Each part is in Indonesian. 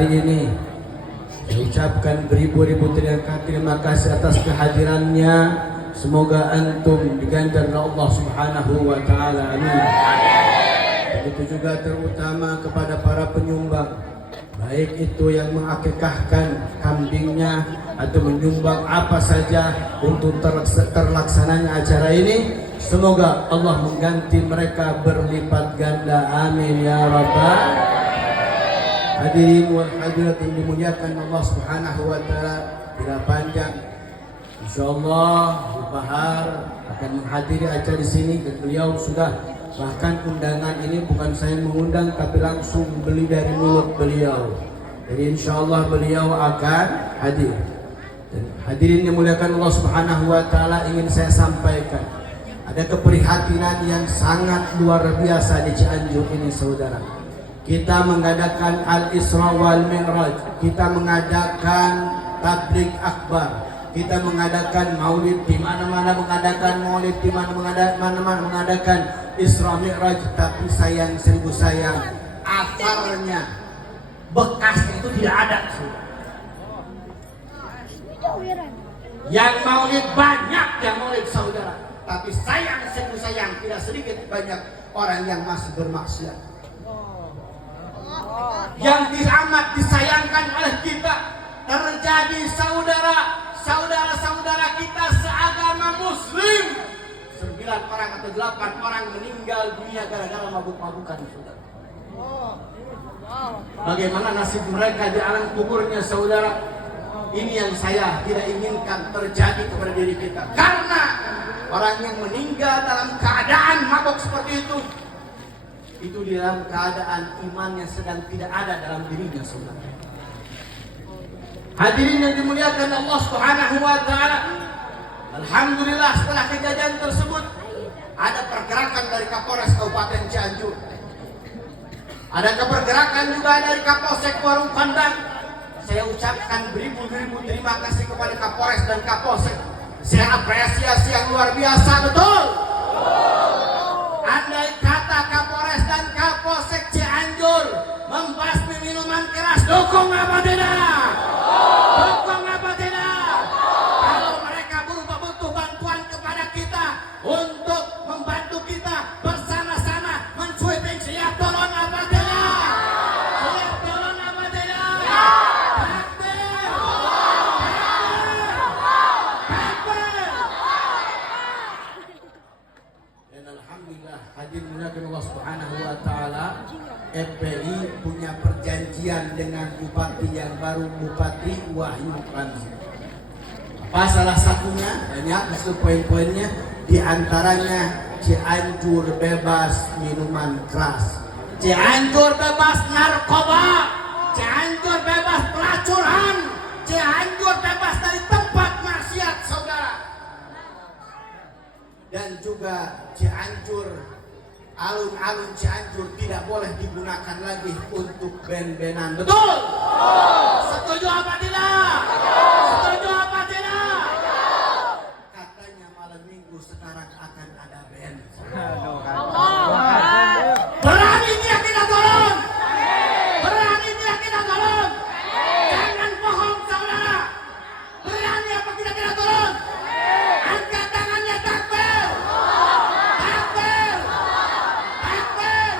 Ini saya ucapkan beribu-ribu terima kasih atas kehadirannya. Semoga antum diganjar oleh Allah Subhanahu wa taala. Amin. Begitu juga terutama kepada para penyumbang, baik itu yang mengakikahkan kambingnya atau menyumbang apa saja untuk terlaksananya acara ini. Semoga Allah mengganti mereka berlipat ganda. Amin ya rabbal. Hadirin wal hadirat yang dimuliakan Allah Subhanahu wa taala, bila panjang insyaallah Bu Bahar akan menghadiri acara di sini, dan beliau sudah bahkan undangan ini bukan saya mengundang tapi langsung beli dari mulut beliau. Jadi insyaallah beliau akan hadir. Dan hadirin yang dimuliakan Allah Subhanahu wa taala, ingin saya sampaikan ada keprihatinan yang sangat luar biasa di Cianjur ini, saudara. Kita mengadakan Al-Isra wal Mi'raj, kita mengadakan tabligh akbar, kita mengadakan maulid di mana-mana, mengadakan maulid di mana-mana, mengadakan Isra Mi'raj, tapi sayang seribu sayang, akarnya, bekasnya itu tidak ada. Yang maulid banyak, yang maulid saudara, tapi sayang seribu sayang, tidak sedikit banyak orang yang masih bermaksiat. Yang amat disayangkan oleh kita, terjadi saudara-saudara kita seagama muslim, 9 orang atau 8 orang meninggal dunia gara-gara mabuk-mabukan, saudara. Bagaimana nasib mereka di alam kuburnya, saudara? Ini yang saya tidak inginkan terjadi kepada diri kita, karena orang yang meninggal dalam keadaan mabuk seperti itu di dalam keadaan imannya sedang tidak ada dalam dirinya, saudara. Hadirin yang dimuliakan Allah Subhanahu wa taala, alhamdulillah setelah kejadian tersebut ada pergerakan dari Kapolres Kabupaten Cianjur, ada pergerakan juga dari Kapolsek Warung Pandang. Saya ucapkan beribu-ribu terima kasih kepada Kapolres dan Kapolsek. Saya apresiasi yang luar biasa, betul. Andai kata Kapolres dan Kapolsek Cianjur membasmi minuman keras, dukung apa tidak? Dukung apa tidak? Kalau mereka butuh bantuan kepada kita untuk membantu kita bersama-sama mencuiting, siap turun apa tidak? Siap turun apa tidak? Takbir! Takbir! Dan alhamdulillah hadir muliakan Allah Subhanahu wa taala, FPI punya perjanjian dengan bupati yang baru, Bupati Wahyu Ramzi. Apa salah satunya? Banyak itu poin-poinnya, diantaranya Cianjur bebas minuman keras, Cianjur bebas narkoba, Cianjur bebas pelacuran, Cianjur bebas dari tempat maksiat, saudara. Dan juga Cianjur, alun-alun Cianjur tidak boleh digunakan lagi untuk band-bandan. Betul? Setuju apa tidak? Setuju apa tidak? Katanya malam minggu sekarang akan ada band. Berani dia kita tolong. Berani dia kita tolong. Jangan bohong, saudara. Berani apa kita tidak tolong? Angkat tangannya, takbir. Takbir. Takbir.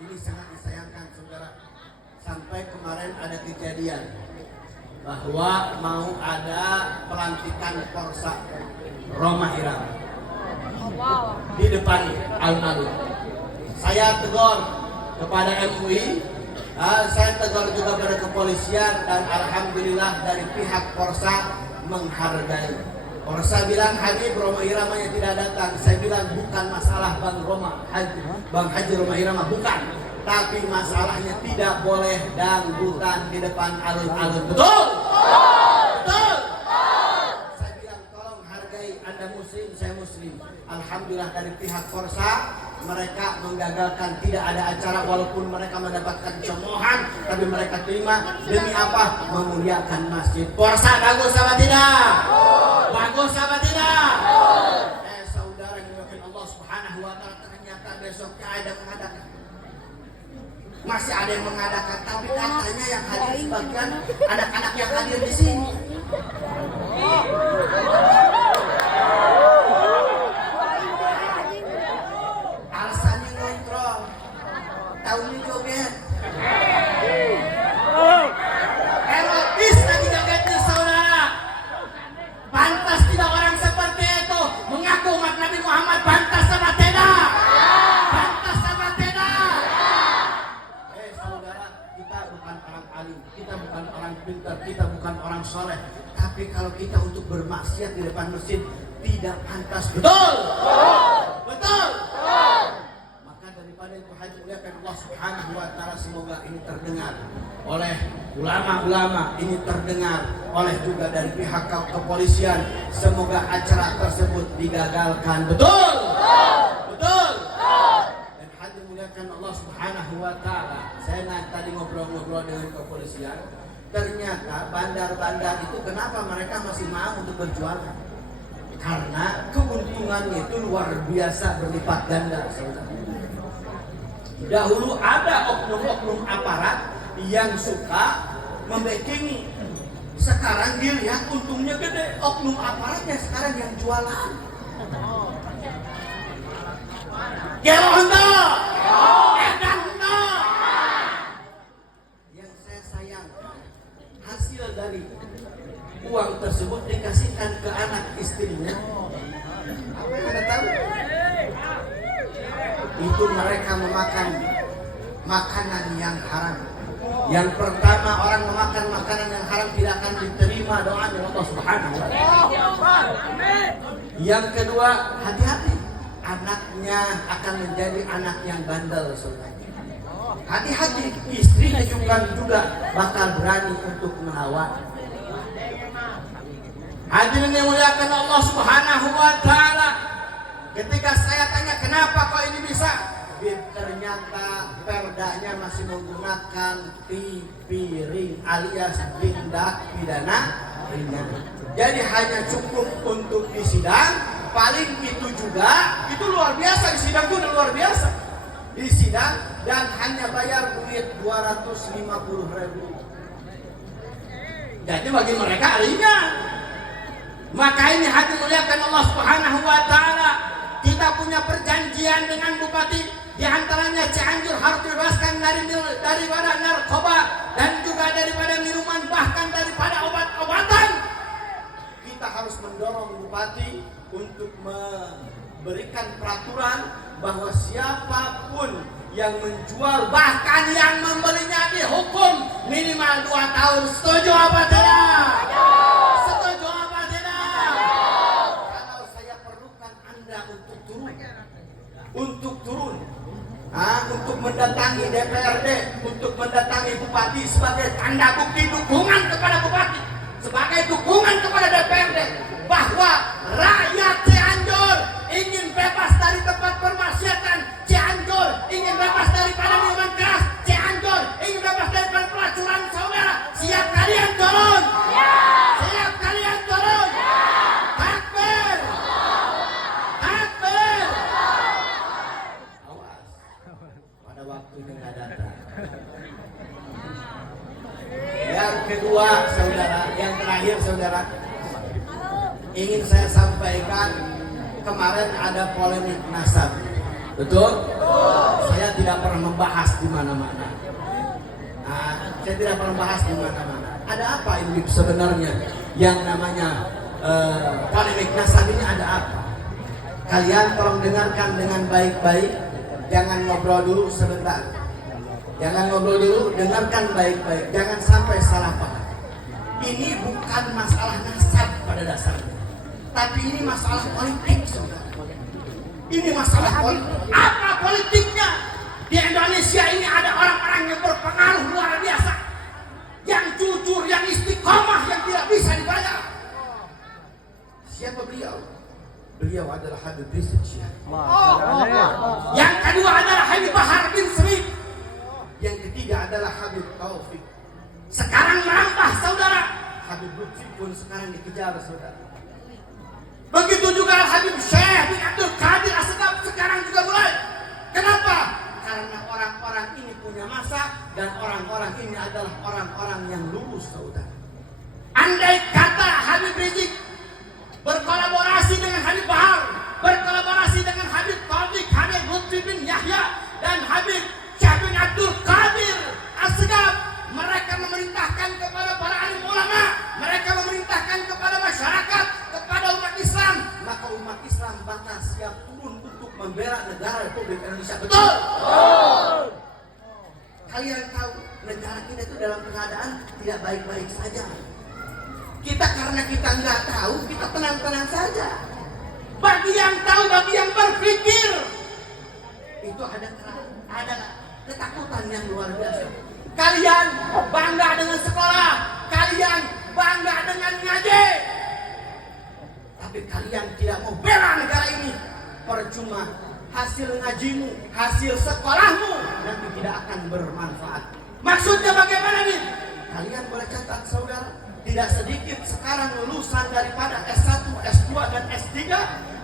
Ini sangat disayangkan, saudara. Sampai kemarin ada kejadian bahwa mau ada pelantikan Polsa Roma Irama di depan alun-alun. Saya tegur kepada MUI, saya tegur juga pada kepolisian, dan alhamdulillah dari pihak Polsa menghargai. Polsa bilang Habib Roma Irama yang tidak datang. Saya bilang bukan masalah Bang Haji Roma Irama, bukan. Tapi masalahnya tidak boleh dangdutan di depan alun-alun. Betul? Betul? Saya bilang tolong hargai, Anda muslim, saya muslim. Alhamdulillah dari pihak Polsa mereka menggagalkan, tidak ada acara walaupun mereka mendapatkan cemoohan, tapi mereka terima demi apa? Memuliakan masjid. Polsa bagus apa tidak? Bagus apa tidak? Saudara yang dimuliakan Allah Subhanahu wa taala, ternyata besoknya ada mengadakan masih ada yang mengadakan, tapi katanya yang hadir sebagian anak-anak yang hadir di sini. Alasannya ngontrol, tahunya joget. Erotis lagi jogetnya saudara. Pantas tidak orang seperti itu mengaku umat Nabi Muhammad, pantas sama tidak? Pantas sama tidak? Saudara, kita bukan orang alim, kita bukan orang pintar, kita bukan orang soleh. Tapi kalau kita untuk bermaksiat di depan masjid tidak pantas, betul? Betul? Maka daripada itu hadir muliakan Allah Subhanahu wa taala, semoga ini terdengar oleh ulama-ulama, ini terdengar oleh juga dari pihak kepolisian. Semoga acara tersebut digagalkan. Betul? Betul? Dan hadir muliakan Allah Subhanahu wa taala. Saya tadi ngobrol-ngobrol dengan kepolisian. Ternyata bandar-bandar itu kenapa mereka masih mau untuk berjualan? Karena keuntungannya itu luar biasa, berlipat ganda. Dahulu ada oknum-oknum aparat yang suka membacking. Sekarang dilihat untungnya gede, oknum aparatnya sekarang yang jualan. Gelondo, edanda. Yang saya sayangkan, hasil dari uang tersebut dikasihkan ke anak istrinya. Apa yang Anda tahu? Itu mereka memakan makanan yang haram. Yang pertama, orang memakan makanan yang haram tidak akan diterima doanya Allah Subhanahu wa taala. Yang kedua, hati-hati, anaknya akan menjadi anak yang bandel. Hati-hati, istrinya juga bakal berani untuk melawan. Hadirin yang muliakan Allah Subhanahu wa taala, ketika saya tanya kenapa kok ini bisa, ternyata perdanya masih menggunakan pipiring alias tindak pidana ringan. Jadi hanya cukup untuk di sidang, paling itu juga, itu luar biasa, di sidang itu udah luar biasa. Di sidang dan hanya bayar duit 250.000. Jadi bagi mereka ringan. Maka ini hati muliakan Allah Subhanahu wa taala. Kita punya perjanjian dengan bupati, di antaranya Cianjur harus dibebaskan daripada narkoba dan juga daripada minuman, bahkan daripada obat-obatan. Kita harus mendorong bupati untuk memberikan peraturan bahwa siapapun yang menjual bahkan yang membelinya dihukum minimal 2 tahun. Setuju apa tidak? Setuju apa tidak? Kalau saya perlukan Anda untuk turun, untuk mendatangi DPRD, untuk mendatangi bupati sebagai tanda bukti dukungan kepada bupati, sebagai dukungan kepada DPRD bahwa rakyat Cianjur ingin bebas dari tempat permaksiatan, Cianjur ingin bebas daripada minuman keras, Cianjur ingin bebas daripada pelacuran saudara. Siap kalian turun? Siap kalian turun? Takbir! Takbir! Awas, pada waktunya nggak datang. Yang kedua saudara, yang terakhir saudara, ingin saya sampaikan, kemarin ada polemik nasab. Betul? Saya tidak pernah membahas di mana-mana. Saya tidak pernah membahas di mana-mana. Ada apa ini sebenarnya yang namanya polemik nasab ini, ada apa? Kalian tolong dengarkan dengan baik-baik. Jangan ngobrol dulu sebentar. Jangan ngobrol dulu, dengarkan baik-baik. Jangan sampai salah paham. Ini bukan masalah nasab pada dasarnya, tapi ini masalah politik, saudara. Ini masalah politik. Apa politiknya? Di Indonesia ini ada orang-orang yang berpengaruh luar biasa, yang jujur, yang istiqomah, yang tidak bisa dibayar. Siapa beliau? Beliau adalah Habib Rizik Syihab. Yang kedua adalah Habib Bahar bin Smith. Yang ketiga adalah Habib Taufik. Sekarang merambah saudara, Habib Lutfi pun sekarang dikejar saudara. Begitu juga Habib Syekh bin Abdul Qadir As-Segaf sekarang juga mulai. Kenapa? karena orang-orang ini punya masa dan orang-orang ini adalah orang-orang yang lurus, saudara. Andai kata Habib Rizik berkolaborasi dengan Habib Bahar, berkolaborasi dengan Habib Taufik, Habib Lutfi bin Yahya dan Habib Syekh bin Abdul Qadir As-Segaf, mereka memerintahkan kepada para alim ulama, mereka memerintahkan kepada masyarakat, kepada umat Islam, maka umat Islam bakal siap turun untuk membela negara Republik Indonesia. Betul? Kalian tahu negara kita itu dalam keadaan tidak baik-baik saja. Kita karena kita nggak tahu, kita tenang-tenang saja. Bagi yang tahu, bagi yang berpikir, itu ada ketakutan yang luar biasa. Kalian bangga dengan sekolah, kalian bangga dengan ngaji, tapi kalian tidak mau bela negara ini. Percuma, hasil ngajimu, hasil sekolahmu nanti tidak akan bermanfaat. Maksudnya bagaimana nih? Kalian boleh catat, saudara, tidak sedikit sekarang lulusan daripada S1, S2 dan S3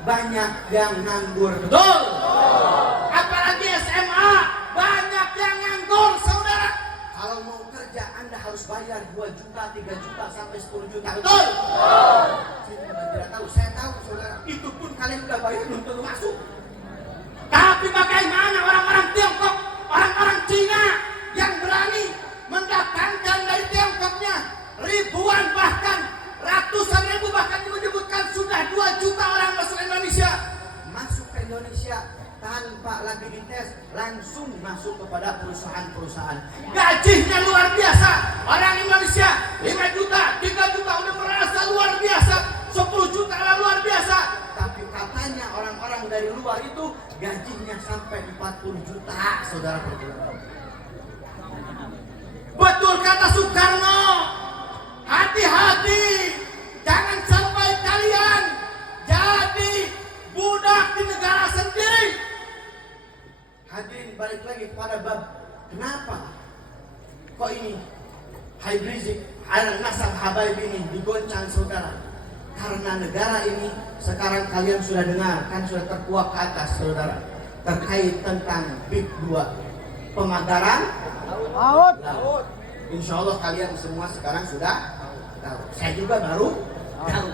banyak yang nganggur. Betul? Apalagi SMA banyak yang nganggur, saudara. Kalau mau kerja Anda harus bayar 2 juta, 3 juta sampai 10 juta. Betul? Saya tidak tahu, saya tahu, saudara. Itu pun kalian sudah bayar belum tentu masuk. Tapi bagaimana orang-orang Tiongkok, orang-orang Cina yang berani mendatangkan dari Tiongkoknya ribuan bahkan ratusan ribu, bahkan menyebutkan sudah 2 juta orang masuk Indonesia. Masuk ke Indonesia tanpa lagi dites, langsung masuk kepada perusahaan-perusahaan. Gajinya luar biasa. Orang Indonesia 5 juta, 3 juta udah merasa luar biasa, 10 juta luar biasa. Tapi katanya orang-orang dari luar itu gajinya sampai 40 juta, saudara perempuan. Betul kata Soekarno, hati-hati, jangan sampai kalian jadi budak di negara sendiri. Hadirin, balik lagi pada bab kenapa kok ini Habib Rizik Al-Nasab Habaib ini digoncang, saudara. Karena negara ini sekarang kalian sudah dengar, kan sudah terkuak ke atas, saudara, terkait tentang Big 2 pemagaran laut. Insya Allah kalian semua sekarang sudah tahu. Saya juga baru tahu.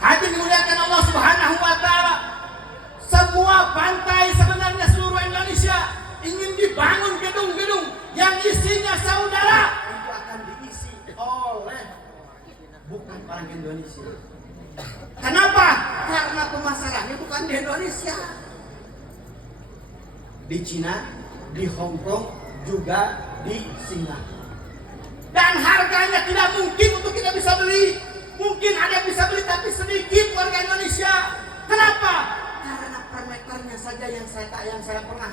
Hadirin dimuliakan Allah Subhanahu wa taala. Semua pantai sebenarnya seluruh Indonesia ingin dibangun gedung-gedung yang isinya, saudara, itu akan diisi oleh bukan orang Indonesia. Kenapa? Karena pemasarannya bukan di Indonesia. Di Cina, di Hong Kong, juga di Singapura. Dan harganya tidak mungkin untuk kita bisa beli. Mungkin ada yang bisa beli, tapi sedikit warga Indonesia. Kenapa? Karena per meternya saja yang saya pernah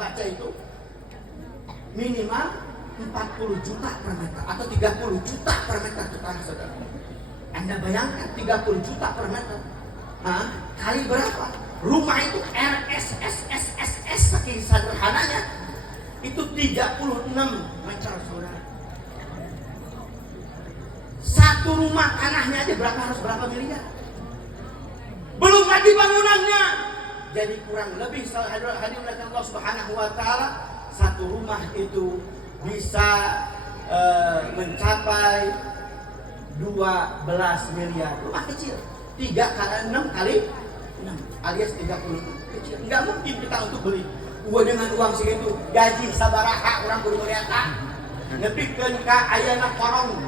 baca itu minimal 40 juta per meter atau 30 juta per meter, saudara. Anda bayangkan 30 juta per meter. Kali berapa? Rumah itu RSSSSS saking sederhananya itu 36 meter, saudara. Satu rumah tanahnya aja harus berapa miliar? Belum lagi bangunannya. Jadi kurang lebih hadirin Allah Subhanahu wa taala, satu rumah itu bisa mencapai 12 miliar. Rumah kecil 3 kali 6 alias 30 kecil. Enggak mungkin kita untuk beli. Gua dengan uang segitu gaji sabaraha orang kudu ngeliatan. Nepikeun ka ayeuna korong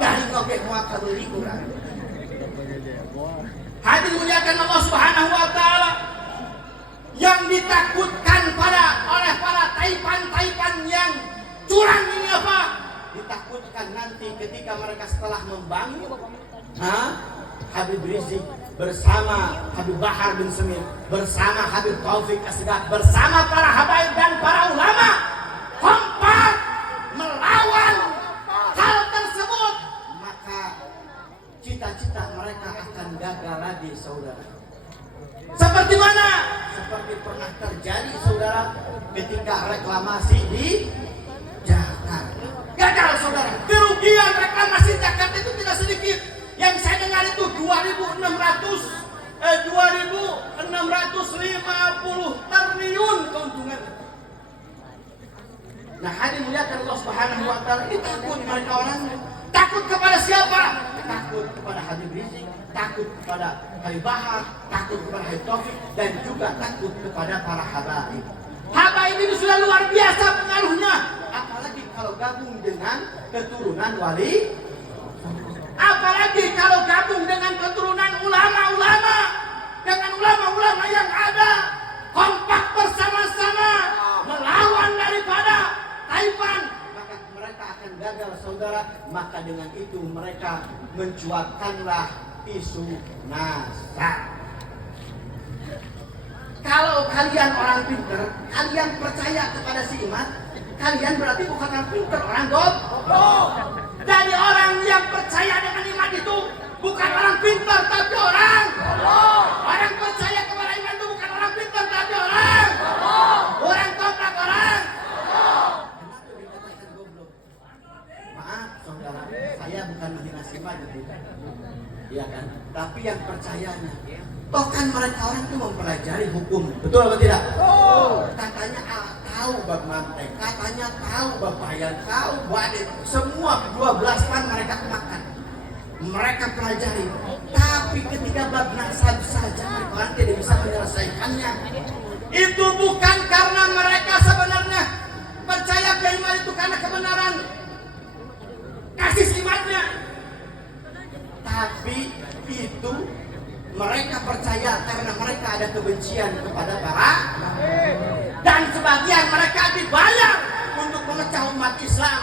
dari ngobek moal kabeli urang. Hadirin muliakan Allah Subhanahu wa taala, yang ditakutkan oleh para taipan-taipan yang curang ini apa? Ditakutkan nanti ketika mereka setelah membangun Habib Rizik bersama Habib Bahar bin Smith, bersama Habib Taufik As-Segaf, bersama para habaib dan para ulama kompak melawan hal tersebut, maka cita-cita mereka akan gagal lagi, saudara. Seperti mana? Seperti pernah terjadi, saudara, ketika reklamasi di Jakarta. Gagal, saudara. Kerugian reklamasi Jakarta itu tidak sedikit. Yang saya dengar itu 2.650 triliun keuntungan. Nah, hadir muliakan Allah Subhanahu wa taala, ini takut mereka orangnya. Takut kepada siapa? Takut kepada Habib Rizik, takut kepada Habib Bahar, takut kepada Habib Taufik, dan juga takut kepada para habaib. Habaib ini sudah luar biasa pengaruhnya, apalagi kalau gabung dengan keturunan wali, apalagi kalau gabung dengan keturunan ulama-ulama, dengan ulama-ulama yang ada kompak bersama-sama melawan daripada Taifan, maka mereka akan gagal, saudara. Maka dengan itu mereka mencuatkanlah isu nasab. Kalau kalian orang pinter, kalian percaya kepada si Imat, kalian berarti bukan orang pinter, orang goblok. Dari orang yang percaya dengan Imat itu bukan orang pinter, tapi orang goblok. Orang percaya kepada Imat itu bukan orang pinter, tapi orang goblok. Orang toprak orang goblok. Kenapa dikatakan goblok? Maaf saudara, saya bukan menghina si Imat gitu. Iya kan? Tapi yang percayanya, toh kan mereka orang itu mempelajari hukum, betul atau tidak? Katanya tahu bab mantek, katanya tahu bab bayan, tahu badet, semua 12 pan mereka makan, mereka pelajari. Tapi ketika bab nasab saja mereka orang tidak bisa menyelesaikannya. Itu bukan karena mereka sebenarnya percaya iman itu karena kebenaran kasih imannya, tapi itu mereka percaya karena mereka ada kebencian kepada para, dan sebagian mereka dibayar untuk memecah umat Islam,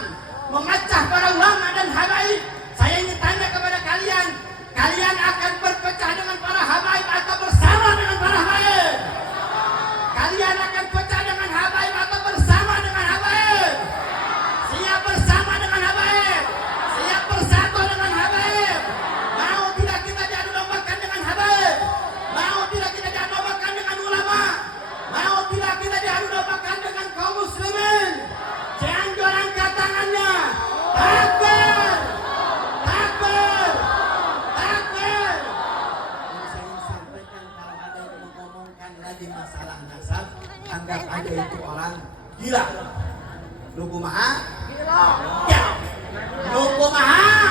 memecah para ulama dan habaib. Saya ingin tanya kepada kalian, kalian akan berpecah dengan para habaib atau bersama dengan para habaib? Kalian akan pecah dengan habaib atau bersama dengan habaib? Siap bersama dengan habaib? Siap bersatu dengan habaib? Mau tidak kita diadu dombakan dengan habaib? Mau tidak kita diadu dombakan dengan ulama? Mau tidak kita diadu dombakan dengan kaum muslimin? Cianjur angkat tangannya. Takbir! Takbir! Takbir! Yang saya ingin sampaikan, kalau ada yang mengomongkan lagi masalah nasab, anggap aja itu orang gila. Nuku maha? Gila. Ya. Nuku maha?